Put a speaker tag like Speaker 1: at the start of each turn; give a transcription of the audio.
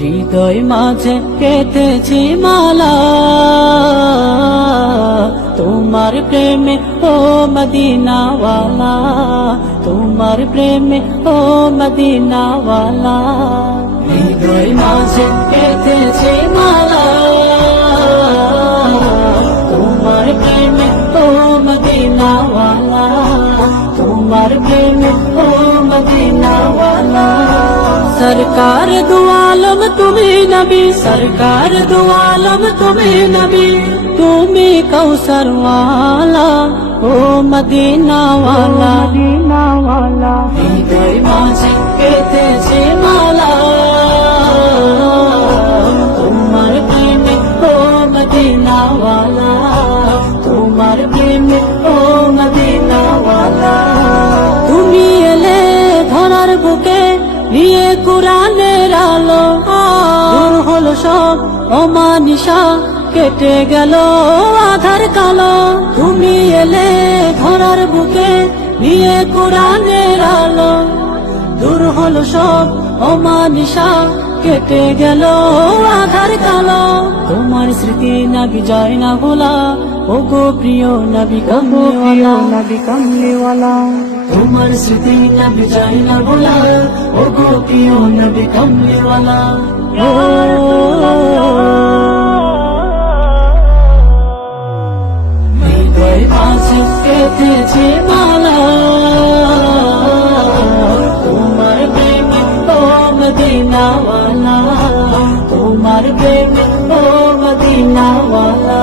Speaker 1: হৃদয় মাঝে কেটেছি মালা। তোমার প্রেমে ও মদিনাওয়ালা, তোমার প্রেমে ও মদিনাওয়ালা। হৃদয় মাঝে কেটেছি মালা, তোমার প্রেমে ও মদিনাওয়ালা, তোমার প্রেমে সরকার দু আলম তুমি নবী সরকার দু আলম তুমি নবী। তুমি কৌসর ওয়ালা ও মদিনা ওয়ালা মদিনা ওয়ালা হৃদয় মালা। নিয়ে কোরআনের আলো দূর হলো সব অমানিসা কেটে গেল আধার কালো। তুমি এলে ধরার বুকে নিয়ে কোরআনের আলো। দূর হলো সব অমানিসা কেটে গেল আধার কালো। তোমার স্মৃতি নাবি যায় না ভোলা ও গো প্রিয় নবী কমলিওয়ালা। নবী কমলিওয়ালা। তোমার স্মৃতি নবী যায় না ভোলা প্রিয় নবী কমলিওয়ালা হৃদয় মাঝে কেটেছে মালা তোমার প্রেম ও মদিনাওয়ালা তোমার প্রেম ও মদিনাওয়ালা